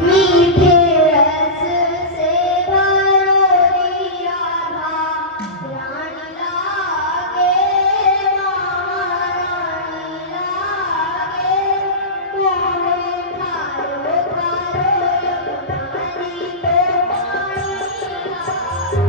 मीठे रस से भरोरी राधा रानी लागे, महारानी लागे। मोहे थारो थारो यमुना जी को पानी लागे।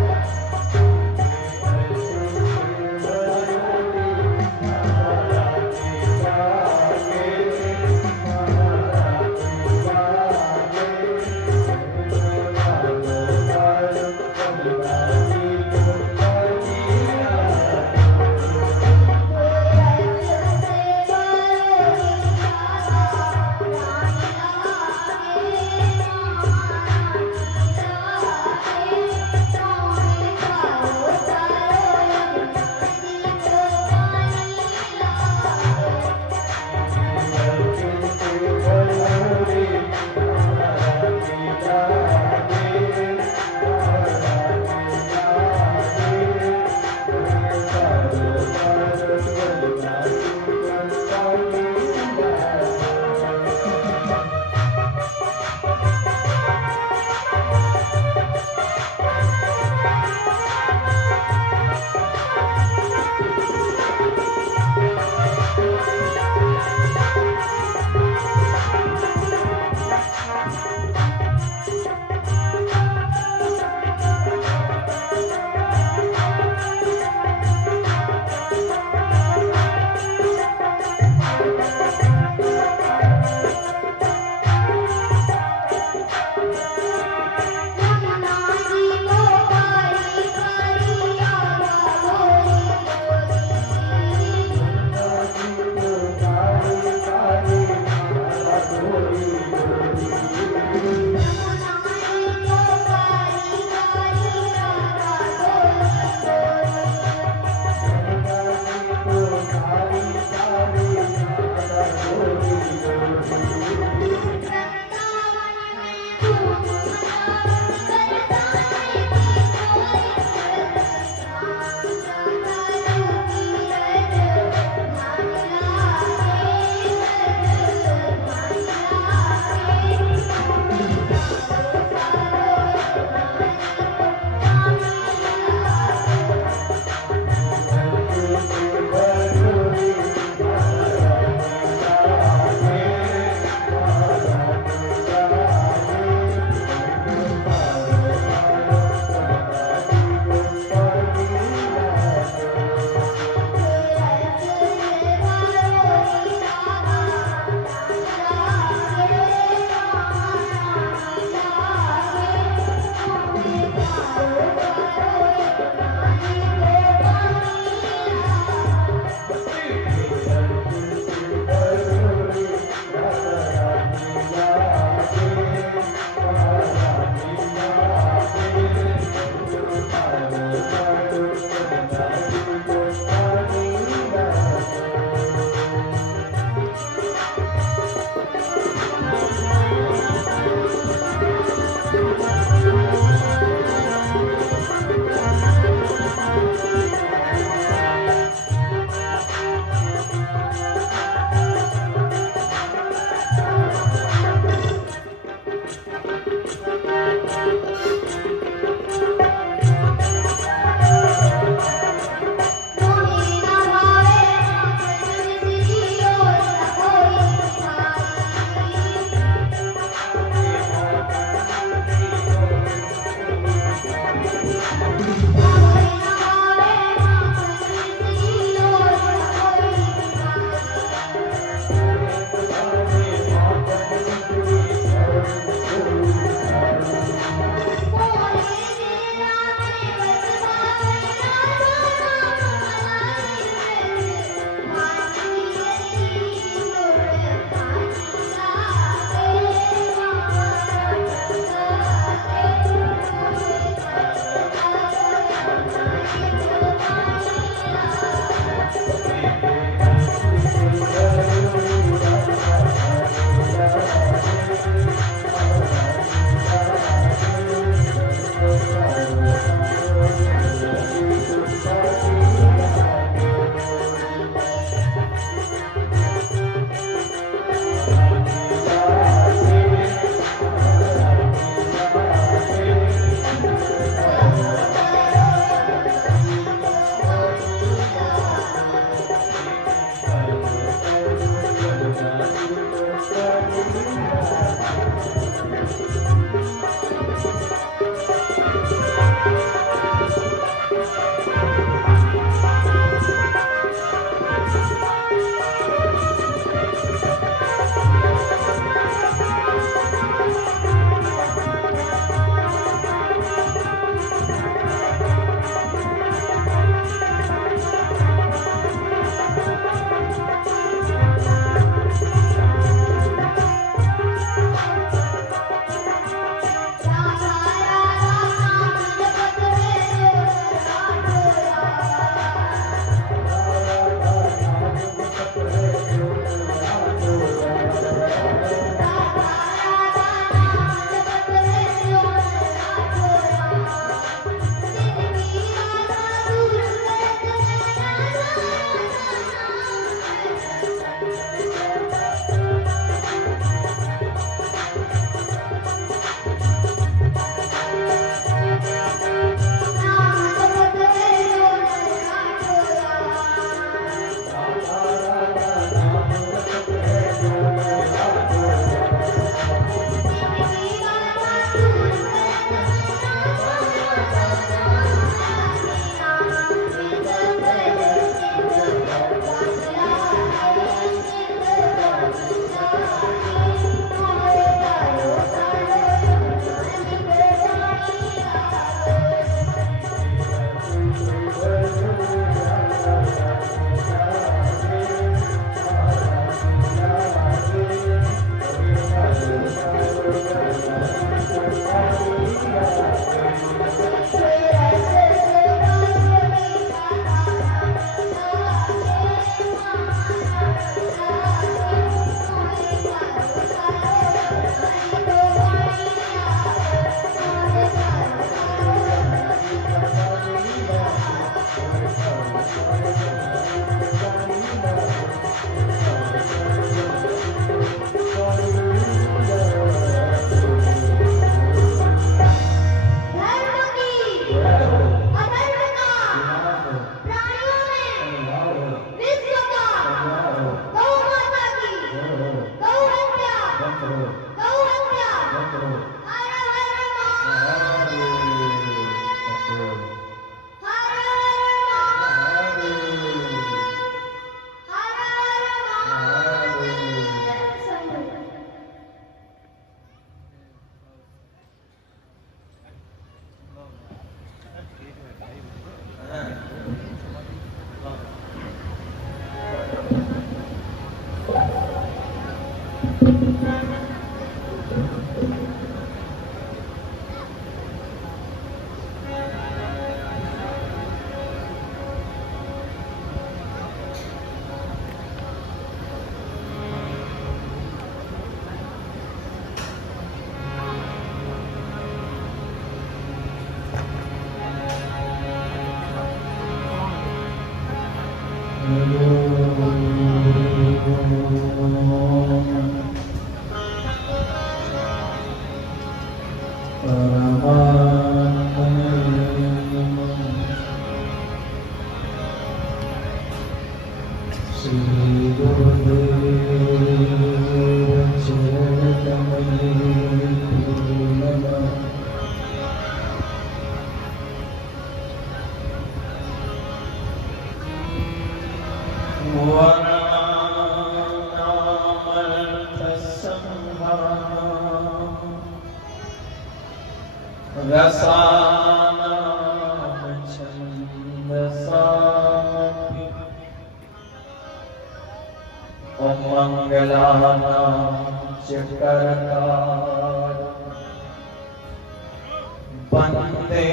बंदे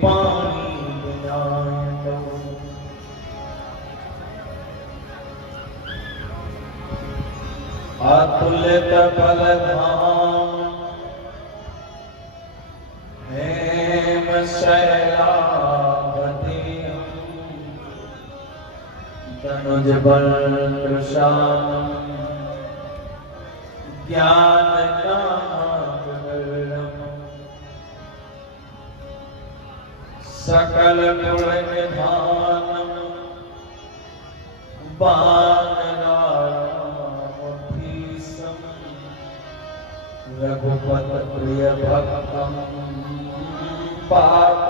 पानी बिना अतुलित बलधाम हेम शैलावती तनुज बल कृशाम ज्ञान सकल गुण निधान रघुपत प्रिय भक्तम पाप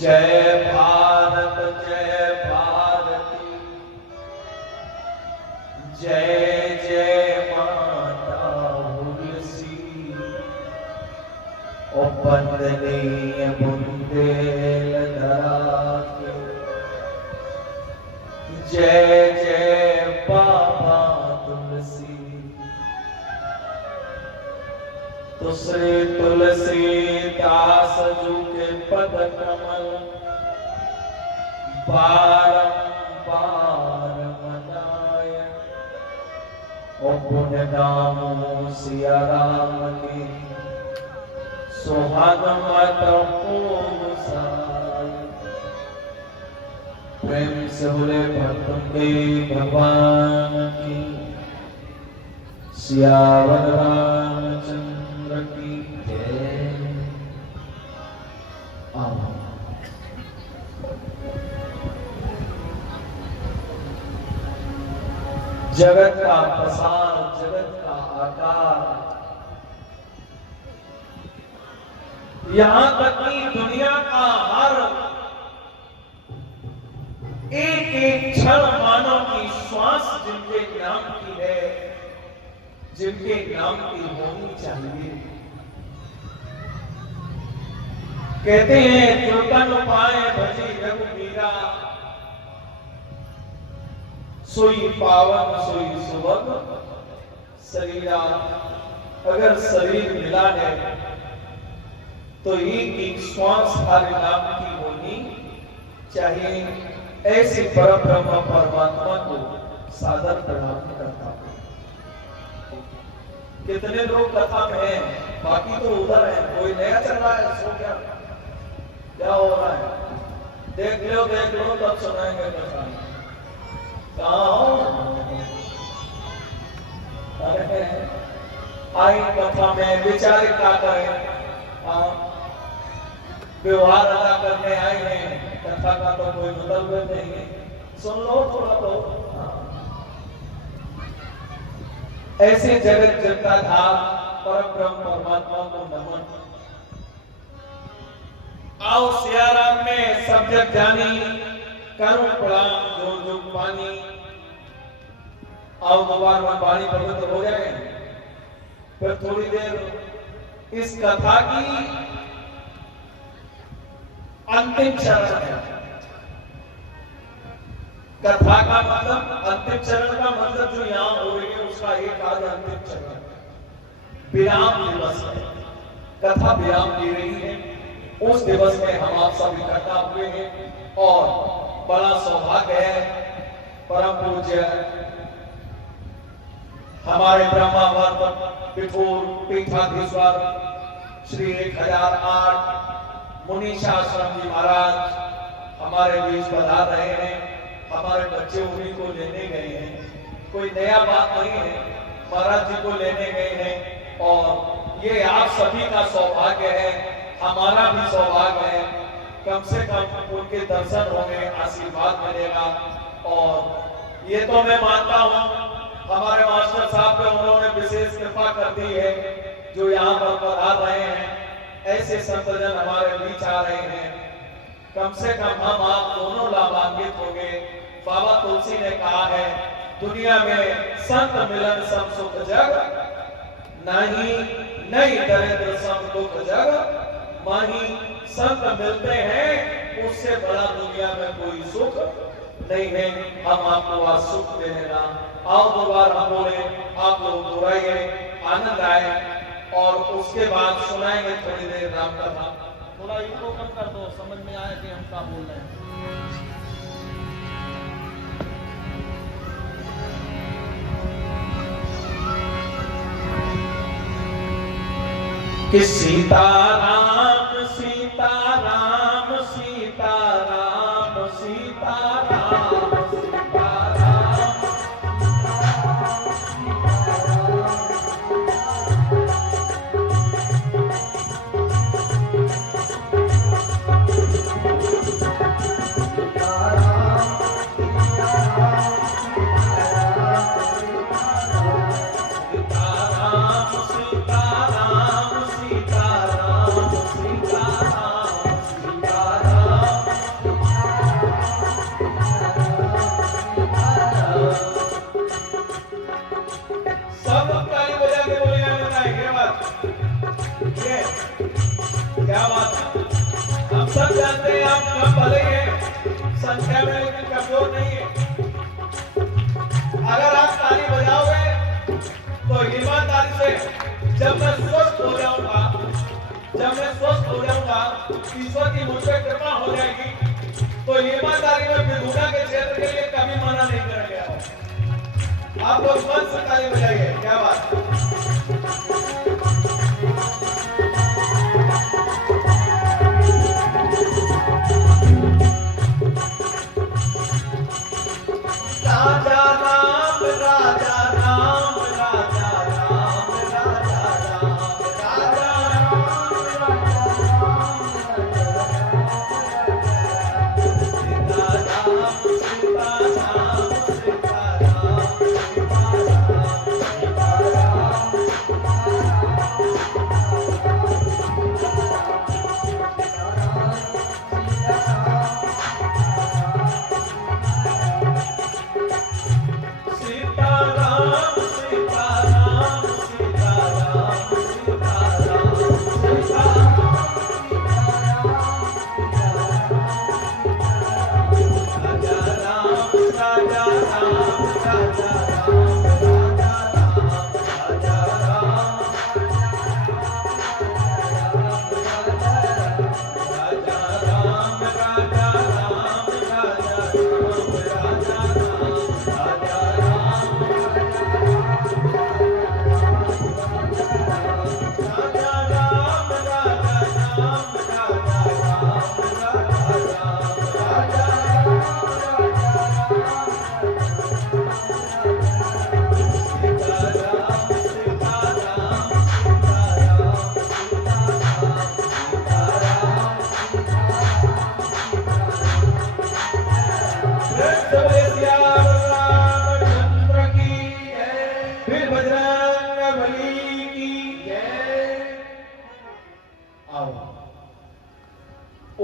जय भारत जय भारती जय जय माता तुलसी ओ बंदनीय बुंदेलधरा के जय जय बाबा तुलसी तो श्री तुलसीदास जी के पद कमल बारंबार मनाय ओ पुण्य नाम सिया राम की सुहाग मत प्रेम से बोले भक्तुंडे भगवान की सियावर रामचंद्र की जय। जगत का प्रसार जगत का आकार यहां तक कि दुनिया का हर एक एक क्षण मानव की श्वास जिनके नाम की है जिनके नाम की होनी चाहिए। कहते हैं कीर्तन पाए भजी रघुबीरा सोई पावन सोई सुभग शरीरा। अगर शरीर मिला है तो एक एक श्वास हर नाम की होनी चाहिए। ऐसे परब्रह्म परमात्मा को सादर प्रणाम करता हूं। कितने लोग कथा में हैं, बाकी तो उधर है। कोई नया चल रहा है, सो क्या हो रहा है देख लो तब सुनाएंगे कथा। कहाँ हो? आई कथा में विचार क्या करें, व्यवहार अदा करने आए हैं। कथा का तो कोई मतलब नहीं है, सुन लो थोड़ा तो। ऐसे जगत जनता था परब्रह्म परमात्मा को नमन। आओ सियाराम में सब जग जानी करूं प्रणाम जो जो पानी। आओ दोबार में पानी पवित्र हो जाए। फिर थोड़ी देर इस कथा की अंतिम चरण है। कथा का मतलब अंतिम चरण का मतलब जो यहाँ हो रही है उसका एक आज अंतिम चरण विराम दिवस है। कथा विराम दे रही है। उस दिवस में हम आप सब इकट्ठा हुए हैं और बड़ा सौभाग्य है परम पूज्य हमारे ब्रह्मावर्त पिठोर पीठाधीश्वर श्री 1008 मुनीशाश्रम जी महाराज हमारे बीच पधार रहे हैं। हमारे बच्चे उन्हीं को लेने गए हैं, कोई नया बात नहीं है, महाराज जी को लेने गए हैं और ये आप सभी का सौभाग्य है, हमारा भी सौभाग्य है। कम से कम उनके दर्शन होंगे, आशीर्वाद मिलेगा। और ये तो मैं मानता हूँ हमारे मास्टर साहब पे उन्होंने विशेष कृपा कर दी है, जो यहाँ पर पधार रहे हैं। ऐसे संतजन हमारे बीच आ रहे हैं, कम से कम हम आप दोनों लाभान्वित होंगे। बाबा तुलसी ने कहा है दुनिया में संत मिलन सम सुख जग, नहीं दरिद्र सम दुख जग, माही संत मिलते हैं उससे बड़ा दुनिया में कोई सुख नहीं है। हम आपको आज सुख देने ना आओ दोबारा हम बोले, आप लोग दोहराइए, आनंद आए और उसके बाद सुनाएंगे थोड़ी देर राम कथा। थोड़ा इनको कम कर दो, समझ में आए कि हम क्या बोल रहे हैं। कि सीताराम सीताराम सीताराम सीताराम संख्या में लेकिन कमजोर नहीं है। अगर आप ताली बजाओगे तो ईमानदारी से जब मैं स्वस्थ हो जाऊंगा, ईश्वर की मुझ पर कृपा हो जाएगी, तो ईमानदारी में बिरहुना के क्षेत्र के लिए कभी मना नहीं करेंगे। आप लोग मन से ताली बजाइए। क्या बात है?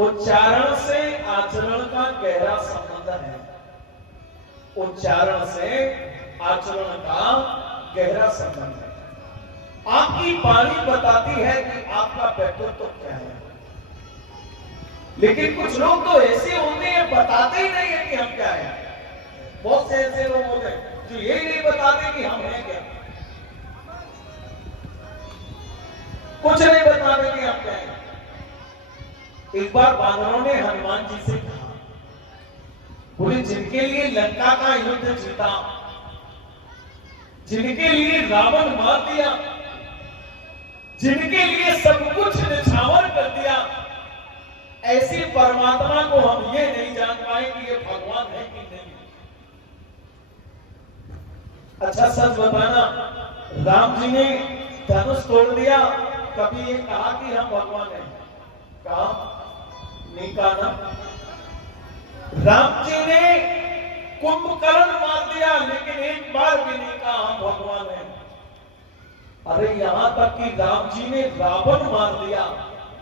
उच्चारण से आचरण का गहरा संबंध है। उच्चारण से आचरण का गहरा संबंध है। आपकी वाणी बताती है कि आपका व्यक्तित्व क्या है, लेकिन कुछ लोग तो ऐसे होते हैं बताते ही नहीं है कि हम क्या है। बहुत से ऐसे लोग होते हैं जो यही नहीं बताते कि हम हैं क्या, कुछ नहीं बताते कि हम क्या हैं। एक बार बानरों ने हनुमान जी से कहा, बोले जिनके लिए लंका का युद्ध जीता, जिनके लिए रावण मार दिया, जिनके लिए सब कुछ निछावर कर दिया, ऐसे परमात्मा को हम ये नहीं जान पाए कि ये भगवान है कि नहीं। अच्छा सच बताना, राम जी ने धनुष तोड़ दिया, कभी ये कहा कि हम भगवान हैं? कहा नहीं, कहा ना। राम जी ने कुंभकर्ण मार दिया, लेकिन एक बार भी नहीं कहा हम भगवान हैं। अरे यहां तक कि राम जी ने रावण मार दिया,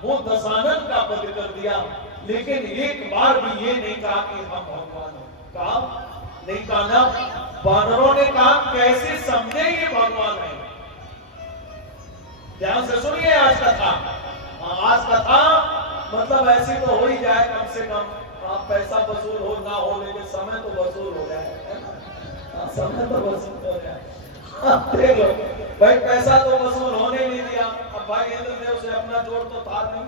वो दशानन का वध कर दिया, लेकिन एक बार भी ये नहीं कहा कि हम भगवान हैं। कहा नहीं, कहा ना। वानरों ने कहा कैसे समझे ये भगवान है। ध्यान से सुनिए आज कथा। आज कथा मतलब ऐसी तो हो ही जाए, कम से कम आप पैसा वसूल हो ना हो, लेकिन समय तो वसूल हो जाए, है ना? समय तो वसूल हो जाए। देख लो भाई, पैसा तो वसूल होने नहीं दिया। अब भाई इंद्रदेव से अपना जोड़ तो था नहीं।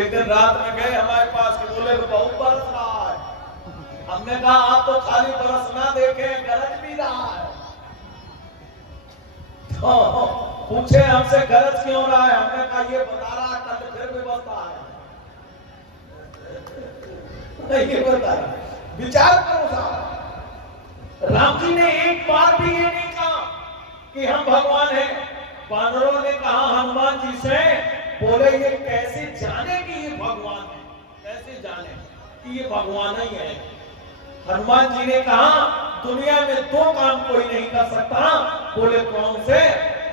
एक दिन रात में गए हमारे पास कि बोले बहुत बरस रहा है। हमने कहा आप तो खाली बरस ना देखे, गरज भी रहा है। तो पूछे हमसे गरज क्यों रहा है, हमने कहा ये बता रहा है, कल फिर भी बता है। ये बता रहा, विचार करो साहब। राम जी ने एक बार भी ये नहीं कहा कि हम भगवान हैं। वानरों ने कहा हनुमान जी से, बोले ये कैसे जाने कि ये भगवान है, कैसे जाने कि ये भगवान ही है। हनुमान जी ने कहा दुनिया में दो काम कोई नहीं कर सकता। बोले कौन से?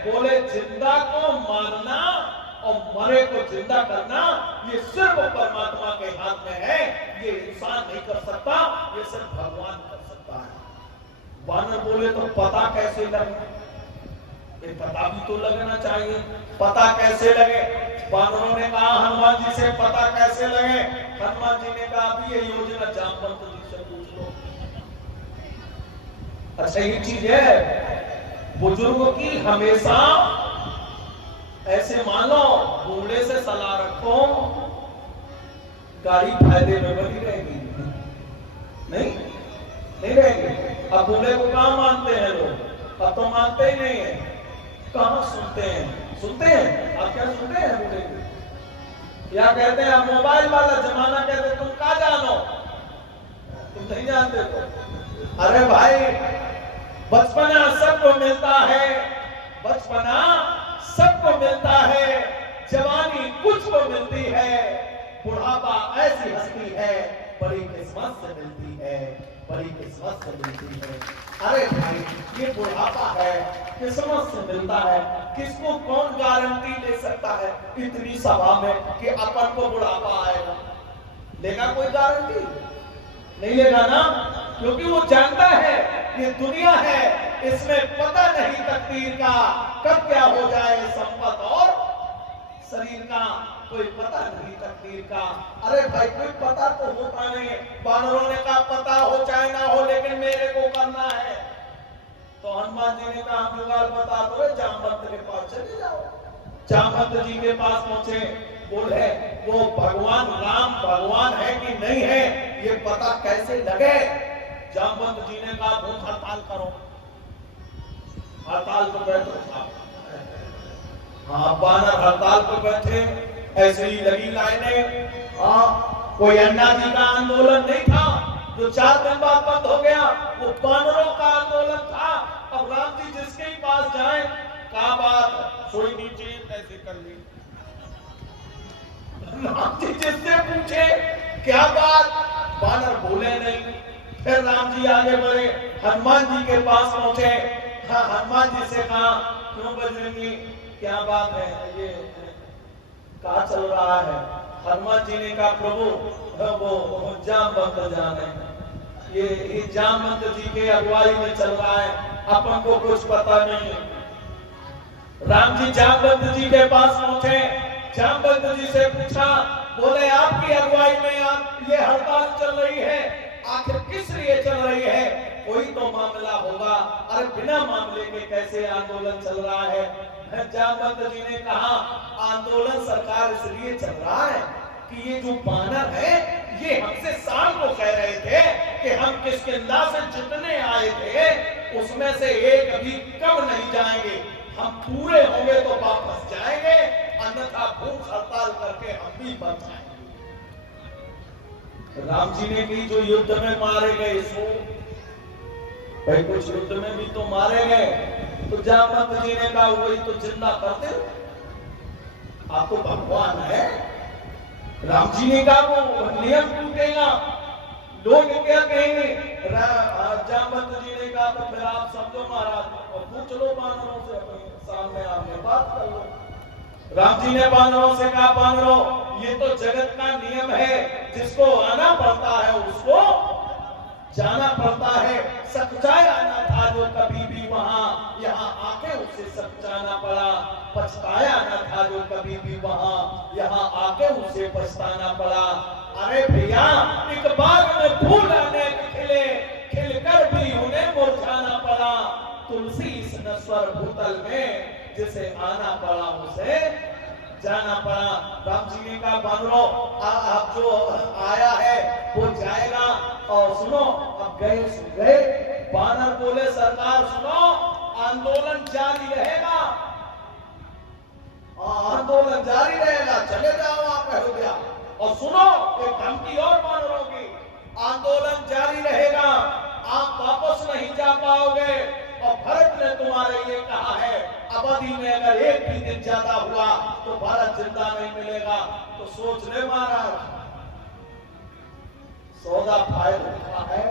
बोले जिंदा को मारना और मरे को जिंदा करना, ये सिर्फ परमात्मा के हाथ में है। ये इंसान नहीं कर सकता, ये सिर्फ भगवान कर सकता है। वानर बोले तो पता कैसे लगे? ये पता भी तो लगना चाहिए। पता कैसे लगे? वानरों ने कहा हनुमान जी से पता कैसे लगे? हनुमान जी ने कहा अभी ये योजना जामवंत जी से पूछ लो। अच्छा ये चीज है बुजुर्गों की, हमेशा ऐसे मानो बूढ़े से सलाह रखो, गाड़ी फायदे में बनी रहेगी, नहीं रहेगी। अब बूढ़े को कहां मानते हैं लोग? अब तो मानते ही नहीं है। कहां सुनते हैं? आप क्या सुनते हैं बूढ़े को? क्या कहते हैं? अब मोबाइल वाला जमाना, कहते तुम क्या जानो, तुम नहीं जानते तो। अरे भाई बचपना सबको मिलता है, बचपना सबको मिलता है, जवानी कुछ को मिलती है, बुढ़ापा ऐसी हस्ती है बड़ी किस्मत से मिलती है, बड़ी किस्मत से मिलती है। अरे भाई ये बुढ़ापा है, किस्मत से मिलता है। किसको कौन गारंटी ले सकता है इतनी सभा में कि अपन को बुढ़ापा आएगा? लेगा कोई गारंटी? नहीं लेगा ना, क्योंकि वो जानता है ये दुनिया है, इसमें पता नहीं तकदीर का कब क्या हो जाए, संपत्ति और शरीर का कोई पता नहीं तकदीर का। अरे भाई कोई पता तो होता नहीं। वानरों ने कहा पता हो चाहे ना हो, लेकिन मेरे को करना है। तो हनुमान जी ने कहा हम जुगाड़ बता दो, जामवंत के पास चले जाओ। जामवंत जी के पास पहुंचे, बोले वो भगवान राम भगवान है कि नहीं है ये पता कैसे लगे? जामवंत जी ने कहा भूख हड़ताल करो, हड़ताल पर बैठो। हाँ वानर हड़ताल पर बैठे, ऐसे ही लगी लाइनें। हाँ कोई अन्ना जी का आंदोलन नहीं था जो 4 दिन बाद बंद हो गया, वो वानरों का आंदोलन था। अब राम जी जिसके पास जाए, क्या बात सोई नीचे ऐसे कर ली। राम जी जिससे पूछे क्या बात, वानर बोले नहीं। फिर राम जी आगे बढ़े, हनुमान जी के पास पहुंचे। हाँ हनुमान जी से कहा क्यों बजरंगी क्या बात है, ये कहा चल रहा है? हनुमान जी ने कहा प्रभु वो जामवंत जाने, ये जामवंत जी के अगुवाई में चल रहा है, अपन को कुछ पता नहीं है। राम जी जामवंत जी के पास पहुंचे, जामवंत जी से पूछा, बोले आपकी अगुवाई में आप ये हड़ताल चल रही है, आखिर किस लिए चल रही है? कोई तो मामला होगा। अरे बिना मामले के कैसे आंदोलन चल रहा है? जामवंत जी ने कहा आंदोलन सरकार इसलिए चल रहा है कि ये जो बानर है ये हमसे शाम को कह रहे थे कि हम किष्किंधा से जितने आए थे उसमें से एक भी कम नहीं जाएंगे, हम पूरे होंगे तो वापस जाएंगे, अन्यथा भूख हड़ताल करके हम भी मर जाएंगे। राम जी ने की जो युद्ध में मारे गए सो भाई, कुछ युद्ध में भी तो मारे गए, तो जामवंत जी ने कहा वही तो जिंदा करते हो, आप तो भगवान है। राम जी ने कहा वो नियम टूटेगा, लोग क्या कहेंगे? जामवंत जी ने कहा तो फिर आप समझो महाराज और पूछ लो बानरों से, अपने सामने आपने बात कर लो। राम जी ने बानरों से कहा बानरों ये तो जगत का नियम है, जिसको आना पड़ता है उसको जाना पड़ता है। सच्चाई आना था जो कभी भी वहां, यहाँ आके उसे सच्चाना पड़ा। पछताया न था जो कभी भी वहां, यहाँ आके उसे पछताना पड़ा। अरे भैया एक बाग में फूल अनेक खिले, खिलकर भी उन्हें मुरझाना पड़ा। तुलसी इस नश्वर भूतल में जिसे आना पड़ा उसे जाना पड़ा। राम जी ने कहा बानरों आप जो आया है वो जाएगा, और सुनो अब गए। बानर बोले सरकार सुनो आंदोलन जारी रहेगा, आंदोलन जारी रहेगा, चले जाओ आप अयोध्या। और सुनो एक धमकी और बानरों की, आंदोलन जारी रहेगा, आप वापस नहीं जा पाओगे। और भरत ने तुम्हारे ये कहा है अवधि में अगर एक भी दिन ज्यादा हुआ तो भारत जिंदा नहीं मिलेगा। तो सोच ले महाराज, सौदा फायदा लिखा है।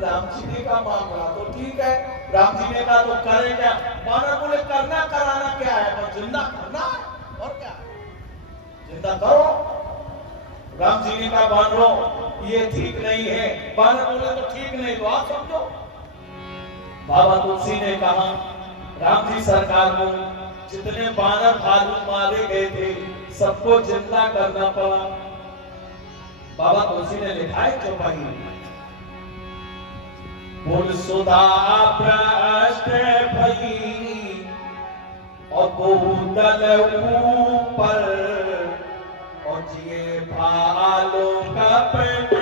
राम जी ने का मामला तो ठीक है, राम जी ने कहा तो करें क्या? बानर बोले करना कराना क्या है, पर जिंदा करना है और क्या, जिंदा करो। राम जी ने कहा बानरों ये ठीक नहीं है। बानर बोले तो ठीक नहीं तो आप समझो। बाबा तुलसी ने कहा राम जी सरकार को जितने बानर भालू मारे गए थे सबको जिंदा करना पड़ा। बाबा तुलसी ने लिखा है चौपाई, बोल सुधा भ्रष्ट भई और बहुतल ऊपर, और जिए भालो कपट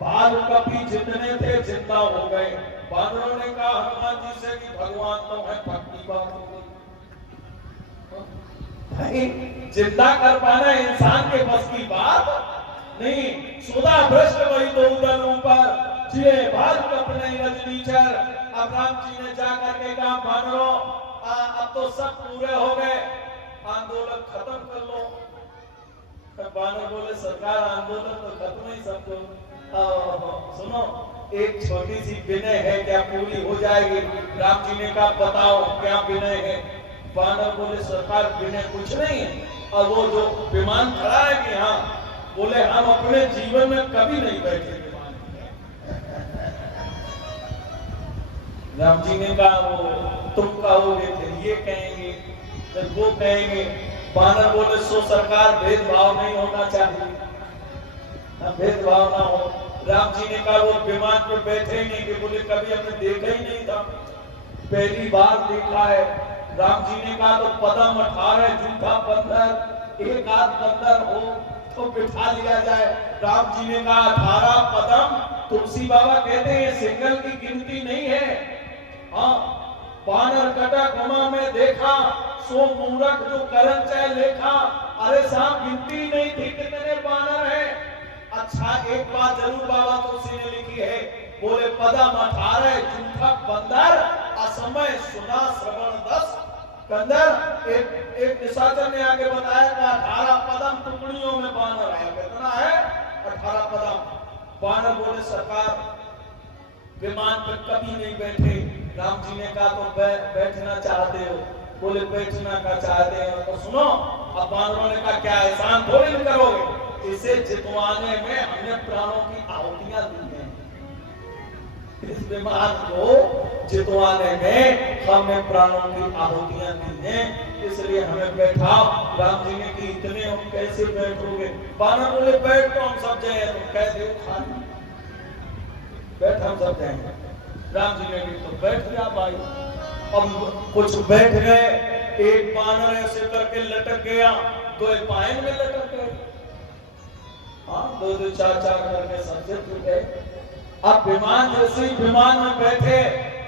भालू कभी जितने थे जिंदा हो गए। बानरों ने कहा हनुमान जी से कि भगवान तो है, भक्ति बात हो गई। जिंदा कर पाना इंसान के बस की बात नहीं। सुधा भ्रष्ट वही दो उदल ऊपर, जिए भालू कपने रजनीचर। अब राम जी ने जाकर के कहा बानरों अब तो सब पूरे हो गए, आंदोलन खत्म कर लो। बानर बोले सरकार आंदोलन तो खत्म ही समझो। सुनो एक छोटी सी विनय है, क्या पूरी हो जाएगी? राम जी ने कहा बताओ क्या विनय है? बानर बोले सरकार विनय कुछ नहीं है। और वो जो विमान खड़ा है कि हाँ, बोले हम अपने जीवन में कभी नहीं बैठे विमान में। राम जी ने कहा वो तुम कहोगे फिर ये कहेंगे फिर वो कहेंगे। बानर बोले सो सरकार भेदभाव नहीं होना चाहिए, भेदभाव ना हो। राम जी ने कहा वो विमान पर बैठे ही नहीं कि बोले कभी हमने देखा ही नहीं था, पहली बार देखा है। राम जी ने कहा तो पदम 18 जूठा बंदर, एक आध बंदर हो तो बिठा लिया जाए। राम जी ने कहा 18 पदम, तुलसी बाबा कहते हैं सिंगल की गिनती नहीं है। हाँ बानर कटा गुमा में देखा, सो मूरख जो करन चाहे लेखा। अरे साहब गिनती नहीं थी कितने बानर हैं, अच्छा एक बात जरूर बाबा तुलसी ने लिखी है, बोले पदम 18 झूठा बंदर असमय सुना श्रवण 10 कंदर। एक निशाचर ने आगे बताया कि 18 पदम टुकड़ियों में बानर है। कितना है? 18 पदम। बानर बोले सरकार विमान पर कभी नहीं बैठे। राम जी ने कहा तो बैठना चाहते हो? बोले बैठना का चाहते हो तो सुनो। अब बानरों ने कहा क्या एहसान थोड़ी नहीं करोगे, इसे जितवाने में हमने प्राणों की आहुतियां दी हैं। इस विमान को जितवाने में हमने प्राणों की आहुतियां दी हैं, इसलिए हमें बैठाओ। राम जी ने कि इतने हम कैसे बैठोगे? बानर बोले बैठ तो हम सब जाए, तुम कह दो खाली बैठ हम सब जाएंगे। राम जी ने भी तो बैठ गया भाई। अब कुछ बैठ गए, एक बानर ऐसे करके लटक गया, दो पायन में लटक गए। हाँ, दो दो चार चार करके सबसे टूट गए। अब विमान जैसे विमान में बैठे,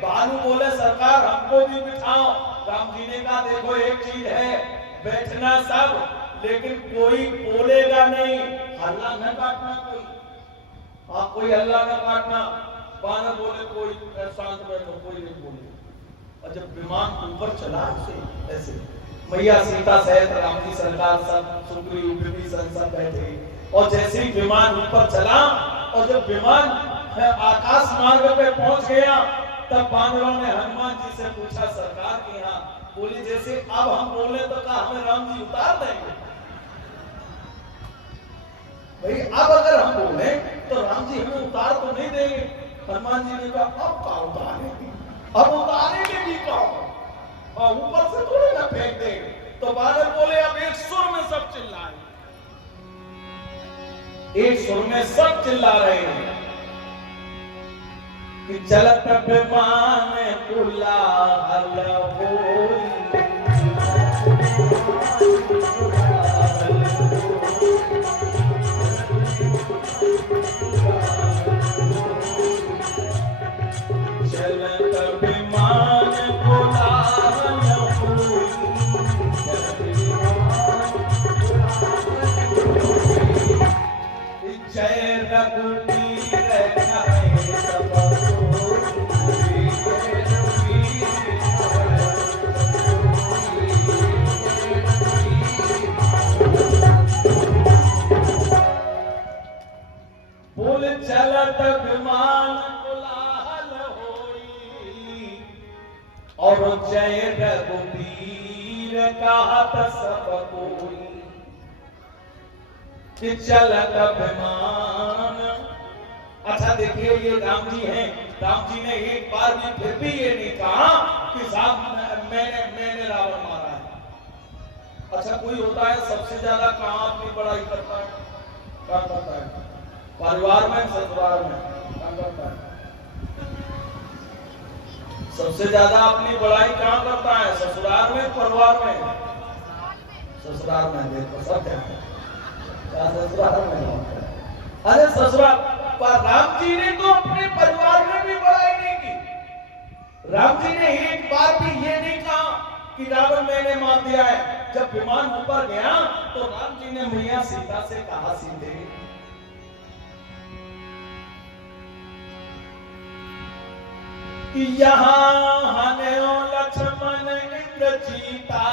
भालू बोले सरकार हमको भी बिठाओ। राम जी ने कहा देखो एक चीज है, बैठना सब, लेकिन कोई बोलेगा नहीं, हल्ला न काटना कोई। हाँ, कोई हल्ला न काटना। बानर बोले कोई शांत बैठो, कोई नहीं बोले। और जब विमान ऊपर चला ऐसे मैया सीता सहित राम जी सरकार सब सुग्रीव विभीषण सब बैठे, और जैसे ही विमान ऊपर चला और जब विमान आकाश मार्ग पे पहुंच गया, तब बानरों ने हनुमान जी से पूछा सरकार के यहाँ बोली जैसे अब हम बोले तो कहा हमें राम जी उतार देंगे। भाई अब अगर हम बोले तो राम जी हमें उतार तो नहीं देंगे। हनुमान जी ने कहा अब क्या उतारेंगे, अब उतारेंगे भी कहो, और ऊपर से थोड़े ना फेंक देंगे। तो बानर बोले अब एक सुर में सब चिल्लाए, एक सुर में सब चिल्ला रहे हैं कि चलत विमान कुलाहल होई। चलत विमान कुलाहल होई, जय रघुवीर जय सब बोल चलत विमान कोलाहल होई, और जय रघुवीर कहत सब कोई। कि चलत विमान। अच्छा देखिए ये राम जी हैं, राम जी ने एक बार भी फिर भी ये नहीं कहा कि साहब मैंने रावण मारा है। अच्छा कोई होता है सबसे ज्यादा कहाँ अपनी बड़ाई करता है? क्या करता है? परिवार में, ससुराल में? क्या करता है? सबसे ज्यादा अपनी बड़ाई कहाँ करता है? ससुराल में, परिवार में? ससुराल में। देखो सब क्या ससुराल में। अरे ससुराल पर राम जी ने तो अपने परिवार में भी बड़ाई नहीं की। राम जी ने एक बार भी ये नहीं कहा कि रावण मैंने मार दिया है। जब विमान ऊपर गया तो राम जी ने मैया सीता से कहा सीधे कि यहाँ हने लक्ष्मण इंद्र जीता,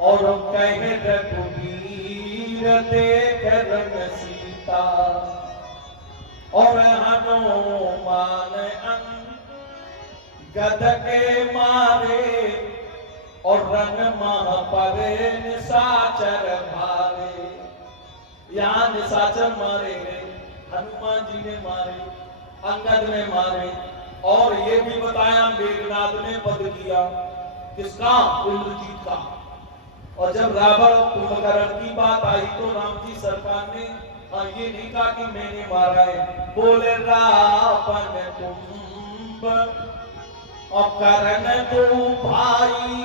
और कह रघुवीर देख रंग सीता, और हनुमान गद के मारे, और रन मह परे निशाचर भारे। यहाँ निशाचर मारे गए, हनुमान जी ने मारे, अंगद ने मारे, और ये भी बताया मेघनाद ने वध किया। किसका? इंद्रजीत का। और जब रावण और कुंभकर्ण की बात आई तो राम जी सरकार ने ये नहीं कहा कि मैंने मारा है। बोले रावण कुंभ और कर्ण दो भाई,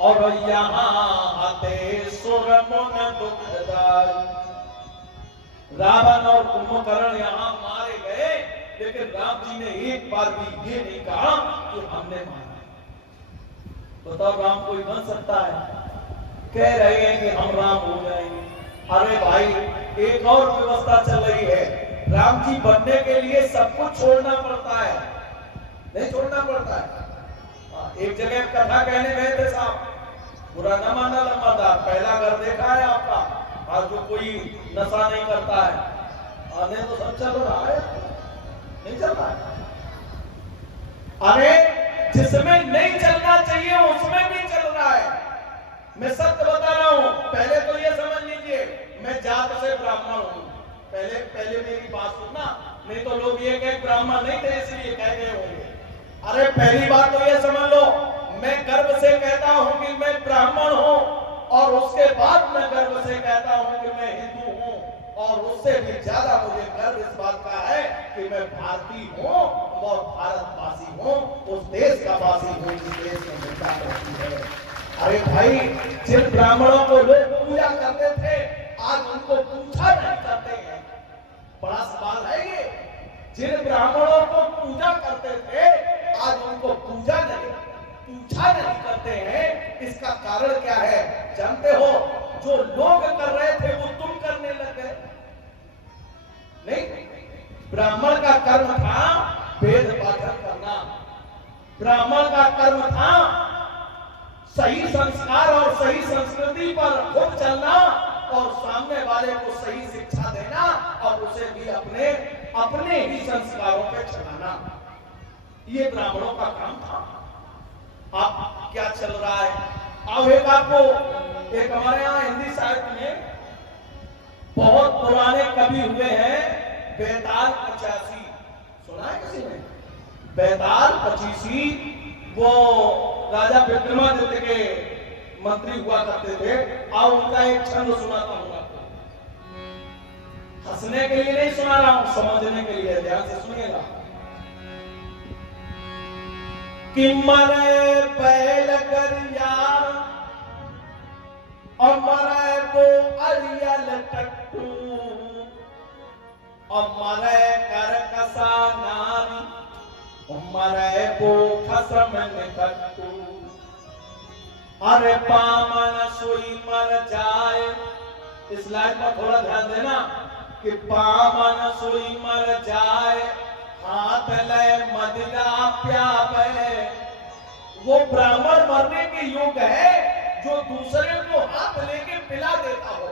और यहाँ हते सुर मुन दुखदाई। रावण और कुंभकर्ण यहाँ मारे गए, लेकिन राम जी ने एक बार भी ये नहीं कहा कि हमने मारा। बताओ राम कोई बन सकता है? कह रहे हैं कि हम राम हो जाएंगे। अरे भाई, एक और व्यवस्था चल रही है। राम जी बनने के लिए सब कुछ छोड़ना पड़ता है, नहीं छोड़ना पड़ता है। एक जगह कथा कहने गए थे साहब, बुरा न मानना लंबादार, पहला घर देखा है आपका, और जो कोई नशा नहीं करता है, आने तो सब चल रहा है, नहीं चल रहा है। अरे जिसमें नहीं चलना चाहिए उसमें भी चल रहा है। मैं सत्य बता रहा हूं। पहले तो ये समझ लीजिए, मैं जात से ब्राह्मण हूं। पहले मेरी बात सुनना, नहीं तो लोग ये कहे ब्राह्मण नहीं थे इसलिए कह गए होंगे। अरे पहली बात तो ये समझ लो, मैं गर्व से कहता हूं कि मैं ब्राह्मण हूं, और उसके बाद मैं गर्व से कहता हूं कि मैं हिंदू हूं, और उससे भी ज्यादा मुझे गर्व इस बात का है कि मैं भारतीय हूं और भारतवासी हूं, उस देश का वासी हूं जिस देश में जनता रहती है। अरे भाई, जिन ब्राह्मणों को लोग पूजा करते थे, आज उनको पूजा नहीं करते हैं। बड़ा सवाल है ये। जिन ब्राह्मणों को पूजा करते थे, आज उनको पूजा नहीं करते हैं। इसका कारण क्या है जानते हो? जो लोग कर रहे थे वो तुम करने लग गए। नहीं, ब्राह्मण का कर्म था वेद पाठन करना, ब्राह्मण का कर्म था सही संस्कार और सही संस्कृति पर खुद चलना, और सामने वाले को सही शिक्षा देना, और उसे भी अपने ही संस्कारों पे चलाना। ये ब्राह्मणों का काम था। अब क्या चल रहा है? अब एक हमारे यहाँ हिंदी साहित्य में बहुत पुराने कवि हुए हैं, बेताल पचासी, सुना है किसी ने? बेताल पचीसी, वो राजा विक्रमादित्य के मंत्री हुआ करते थे। और उनका एक छंद सुनाता हूं आपको, हंसने के लिए नहीं सुना रहा हूं, समझने के लिए, ध्यान से सुनिएगा। कि मरे बैल करियार और मरे वो अरियल टट्टू, और मरे कर कसा नारी, और मरे वो खसम निकट्टू। अरे पामन सोई मर जाए, इस लाइन पर थोड़ा ध्यान देना, कि पामन सोई मर जाए, हाथ ले मदिरा प्यावे। वो ब्राह्मण मरने के योग है जो दूसरे को हाथ लेके पिला देता हो,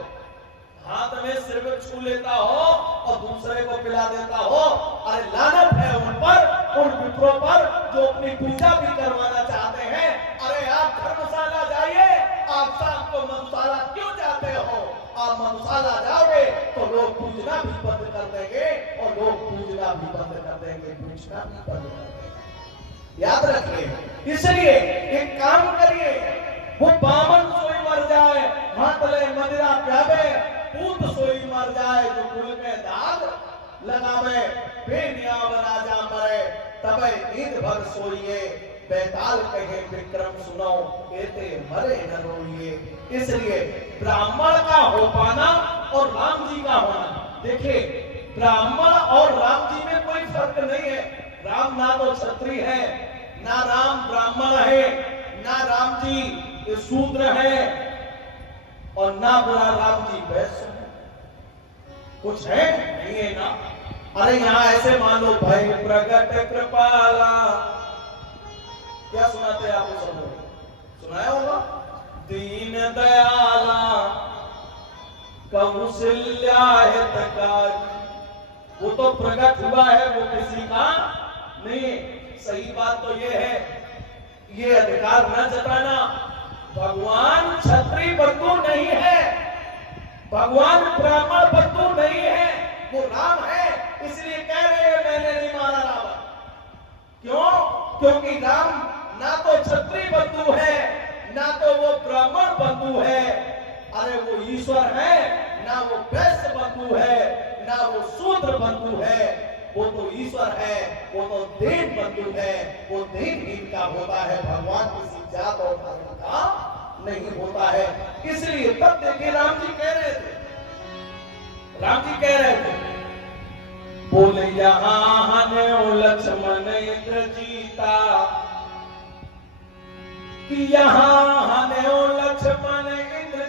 हाथ में सिर्फ छू लेता हो और दूसरे को पिला देता हो। अरे लानत है उन पर, उन विप्रों पर जो अपनी पूजा भी करवाना चाहते हैं। अरे आप धर्मशाला जाइए, आप शाम को मधुशाला क्यों जाते हो? आप मधुशाला जाओगे तो लोग पूजना भी बंद कर देंगे, और लोग पूजना भी बंद कर देंगे, पूजना भी बंद कर देंगे। याद रखिए। इसलिए एक काम करिए, वो बामन सोई मर जाए, हाथ ले मदिरा प्यावे, पूत सोई मर जाए जो कुल में दाग लगावे। बेनियाव राजा मरे तबे नींद भर सोइए, बेताल कहे विक्रम सुनो, कहते मरे न रोइए। इसलिए ब्राह्मण का हो पाना और राम जी का होना, देखिए ब्राह्मण और राम जी में कोई फर्क नहीं है। राम ना तो क्षत्रिय है, ना राम ब्राह्मण है, ना राम जी शूद्र है, और ना बुरा राम जी वैश्य है। कुछ है नहीं है ना। अरे यहाँ ऐसे मान लो, भय प्रगट कृपाला, क्या सुनाते हैं आपको? सब लोग सुनाया होगा। दीन दयाला कौशल्या हितकारी, वो तो प्रकट हुआ है, वो किसी का नहीं। सही बात तो ये है, ये अधिकार न जताना। भगवान क्षत्रिय बंधु नहीं है, भगवान ब्राह्मण बंधु नहीं है, वो राम है। इसलिए कह रहे हैं मैंने नहीं मारा रावण। क्यों? क्योंकि राम ना तो क्षत्रिय बंधु है, ना तो वो ब्राह्मण बंधु है। अरे वो ईश्वर है, ना वो वैश्य बंधु है, ना वो शूद्र बंधु है। वो तो ईश्वर है, वो तो देव बंधु है, वो देवहीन का होता है। भगवान किसी जात और धर्म का नहीं होता है। इसलिए तब देखिए राम जी कह रहे थे, बोले यहाँ हने लक्ष्मण इंद्र जीता, कि यहाँ हने लक्ष्मण इंद्र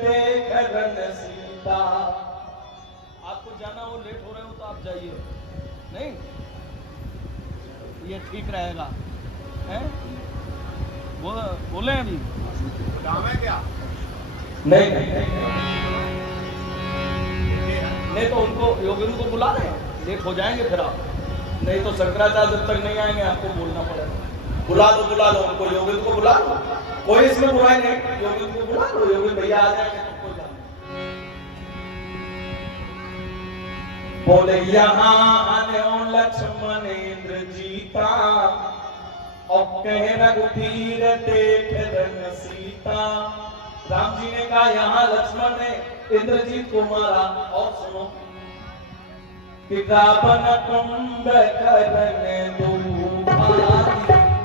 देख रन सीता। आपको जाना हो, लेट हो रहे हो तो आप जाइए, नहीं ये ठीक रहेगा, हैं? बोले अभी काम है क्या? नहीं नहीं तो उनको योगिनी को बुला रहे हैं, लेट हो जाएंगे फिर आप, नहीं तो शंकराचार्य जब तक नहीं आएंगे आपको बोलना पड़ेगा। बुला लो उनको, योगिनी को बुला लो, कोई इसमें बुराई नहीं, योगिनी को बुला लो, योगिनी भैया आ जाएंगे तो कोई बात नहीं। बोले यहाँ आने लक्ष्मण इंद्र जीता, और कहे रघुवीर देख रन सीता। राम जी ने कहा यहाँ लक्ष्मण ने इंद्रजीत को मारा, और सुनो कि रावण कुंभकर्ण दो भाई।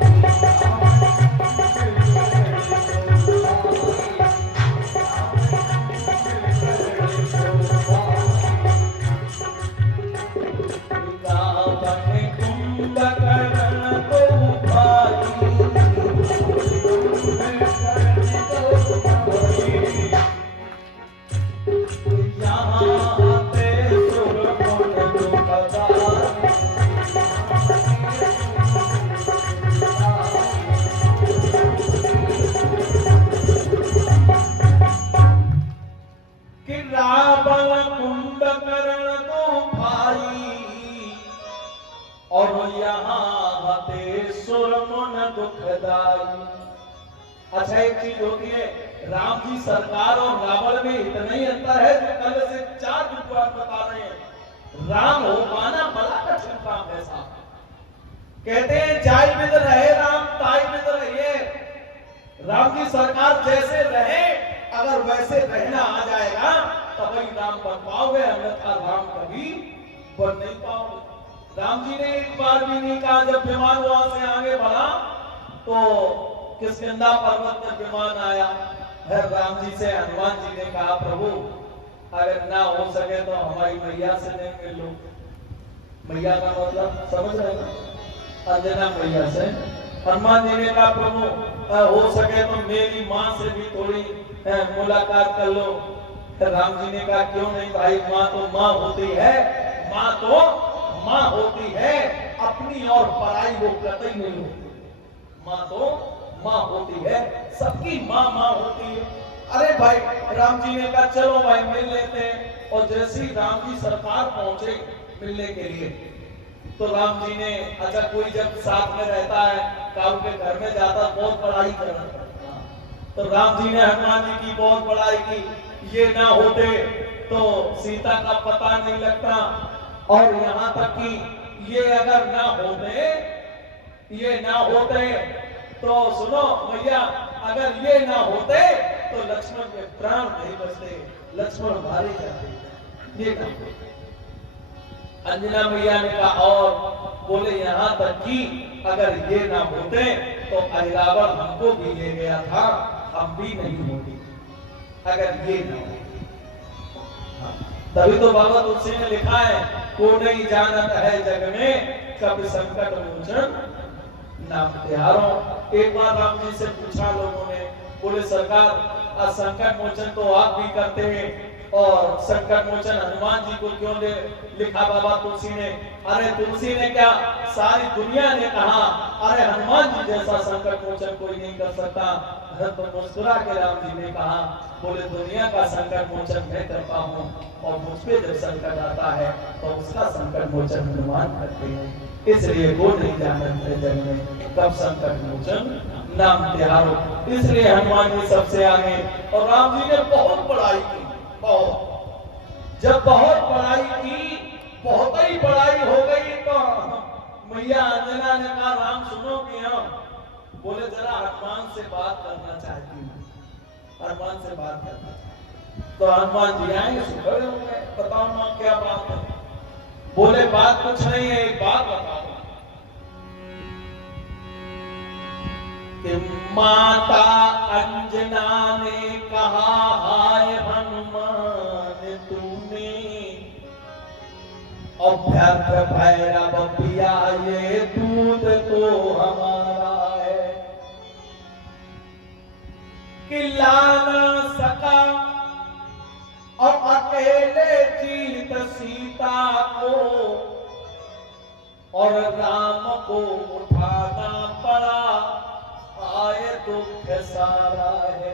अच्छा, एक चीज होती है, राम जी सरकार और रावण में इतना ही अंतर है जो कल से 4 विद्वान बता रहे हैं। राम हो पाना बड़ा कठिन काम है साहब। कहते हैं जाय बिद रहे राम ताई बिद रहिए। राम की सरकार जैसे रहे, अगर वैसे रहना आ जाएगा तब ही राम बन पाओगे, अन्यथा राम कभी बन नहीं पाओगे। राम जी ने एक बार भी नहीं कहा, जब विमान वहां से आगे बढ़ा तो किष्किंधा पर्वत में विमान आया है, राम जी से हनुमान जी ने कहा प्रभु अगर ना हो सके तो हमारी मैया से नहीं मिल लो। मैया का मतलब समझ रहे हो, अंजना मैया से। हनुमान जी ने कहा प्रभु हो सके तो मेरी माँ से भी थोड़ी मुलाकात कर लो। राम जी ने कहा क्यों नहीं भाई, माँ तो माँ होती है, माँ तो माँ होती है, अपनी और पराई वो कतई नहीं होती। माँ तो माँ होती है, सबकी माँ माँ होती है। अरे भाई, राम जी ने कहा चलो भाई मिल लेते हैं। और जैसे ही राम जी सरकार पहुंचे मिलने के लिए, तो राम जी ने, अच्छा कोई जब साथ में रहता है काऊ के घर में जाता बहुत बड़ाई करना पड़ता, तो राम जी ने हनुमान जी की बहुत बड़ाई की, ये ना होते तो सीता का पता नहीं लगता, और यहाँ तक कि ये अगर ना होते तो सुनो भैया, अगर ये ना होते तो लक्ष्मण के प्राण नहीं बचते, लक्ष्मण मारे जाते। ये ना अंजना मैया ने कहा, और बोले यहाँ तक कि अगर ये ना होते तो अहिरावण हमको भी ले गया था, हम भी नहीं होते अगर ये ना होते। तभी तो बाबा तुलसी ने लिखा है, को नहीं जानत है जग में कभी संकट मोचन नाम तिहारो। एक बार राम जी से पूछा लोगों ने, बोले सरकार संकट मोचन तो आप भी करते हैं, और संकट मोचन हनुमान जी को क्यों लिखा बाबा तुलसी ने? अरे तुलसी ने क्या, सारी दुनिया ने कहा अरे हनुमान जी जैसा संकट मोचन कोई नहीं कर सकता। तो मुस्कुरा के राम जी ने कहा, बोले दुनिया का संकट मोचन मैं करता हूँ, और मुझ पे जब संकट आता है तो उसका संकट मोचन हनुमान करते हैं। इसलिए वो नहीं जानते जग में कब संकट मोचन नाम तिहारो। इसलिए हनुमान जी सबसे आगे। और राम जी ने बहुत बड़ाई की, बहुत। जब बहुत बड़ाई की, बहुत ही बड़ाई हो गई, तो मैया अंजना ने कहा राम सुनो कि हम, बोले जरा हनुमान से बात करना चाहती हूँ, हनुमान से बात करना चाहती। तो हनुमान जी आए, खड़े हो गए, बताओ मां क्या बात है? बोले बात कुछ नहीं है, एक बात बताओ कि माता अंजना ने कहा हाय हनुमान तूने, और व्यर्थ भैरव पिया ये दूध तो हमारा है, कि ला ना सका सीता को और राम को उठाना पड़ा, आए दुख सारा है।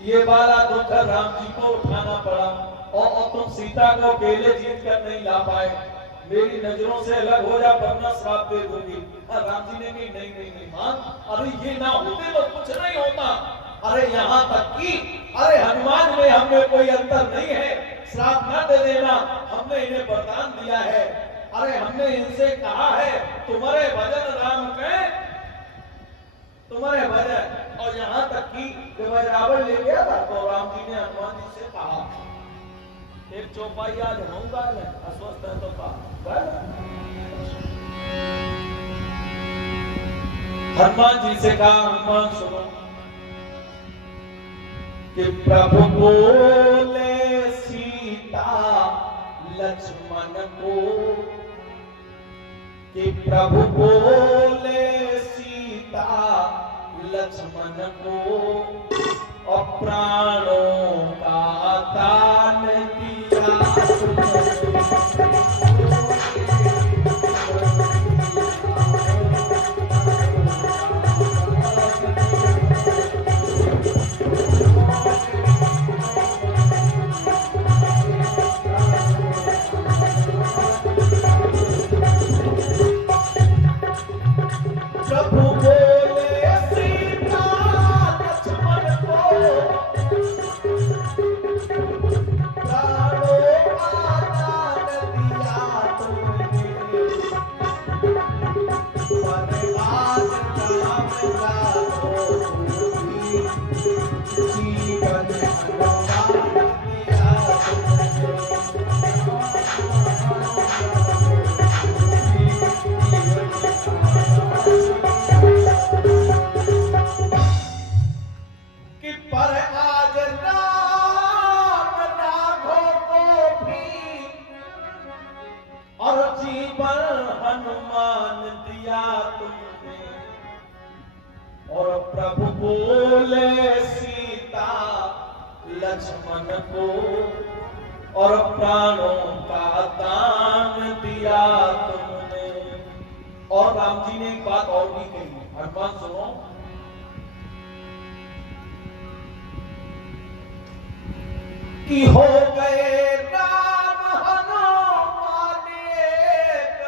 ये वाला दुख राम जी को उठाना पड़ा और तुम सीता को अकेले जीत कर नहीं ला पाए। मेरी नजरों से अलग हो जा वरना श्राप दे दूंगी। राम जी ने भी नहीं नहीं नहीं मान, अरे ये ना होते तो कुछ नहीं होता। अरे यहाँ तक कि अरे हनुमान में हमें कोई अंतर नहीं है, श्राप न दे देना, हमने इन्हें वरदान दिया है। अरे हमने इनसे कहा है तुम्हारे भजन राम के, तुम्हारे भजन। और यहाँ तक कि जब रावण ले गया था तो राम जी ने हनुमान जी से कहा, एक चौपाई आज होऊंगा अस्वस्थ है तो कहा। हनुमान जी से कहा, हनुमान सुनो कि प्रभु बोले सीता लक्ष्मण को, कि प्रभु बोले सीता लक्ष्मण को और प्राणों का दान दिया। प्रभु बोले सीता लक्ष्मण को, प्राणों का दान दिया तुमने, पर आज राम जानो तुम्ही, जीवन भगवान दिया कि पर आज राम राघव को भी और जीवन हनुमान दिया तुमने। और प्रभु बोले सीता लक्ष्मण को और प्राणों का दान दिया तुमने। और राम जी ने एक बात और भी कही, हनुमान सुनो, कि हो गए राम हनुमान एक,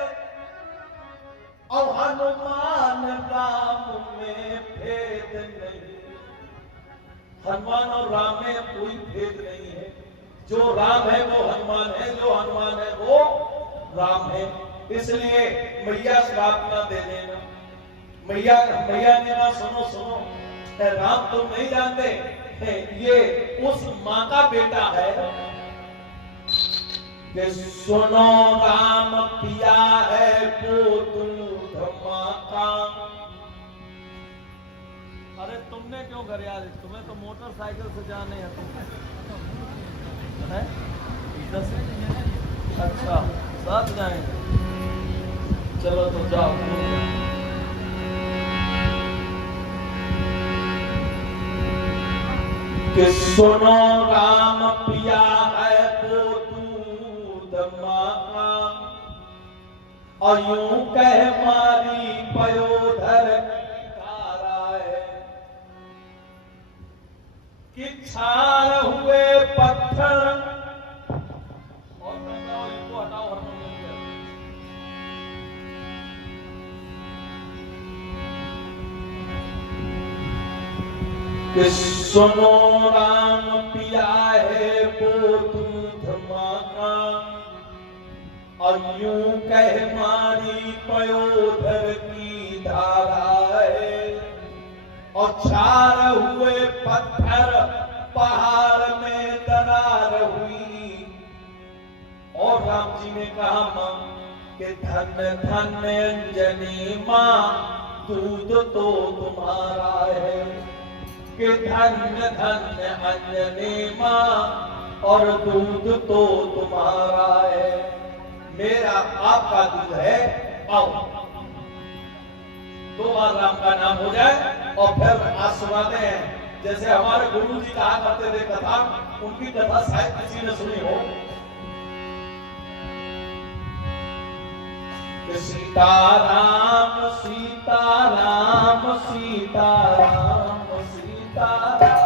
और हनुमान राम में भेद नहीं। हनुमान और राम में कोई भेद नहीं है। जो राम है वो हनुमान है, जो हनुमान है वो राम है। इसलिए मैया श्राप ना दे देना। मैया ने ना, सुनो सुनो, राम तुम नहीं जानते, ये उस माँ का बेटा है कि सुनो राम पिया है दूध माँ का। अरे तुमने क्यों घर यार, तुम्हें तो मोटरसाइकिल से जाने हैं अच्छा साथ जाएंगे, चलो तो जाओ। कि सुनो राम पिया है वो दूध माँ का, और यूं कह मारी पयोधर की धारा है कि छार हुए पत्थर। और इनको हटाओ हारमोनियम। कि सुनो राम पिया है वो दूध माँ का, और यूं कह मारी पयोधर की धारा है। और छार हुए पत्थर पहाड़ में दरार हुई। और राम जी ने कहा मां कि धन धन अंजनी मां दूध तो तुम्हारा है, कि धन धन अंजनी मां और दूध तो तुम्हारा है। मेरा आपका दूध है, आओ दो बार राम का नाम हो जाए और फिर आज सुनाते हैं। जैसे हमारे गुरु जी कहा करते थे कथा, उनकी कथा शायद किसी ने सुनी हो सीताराम सीताराम सीताराम सीताराम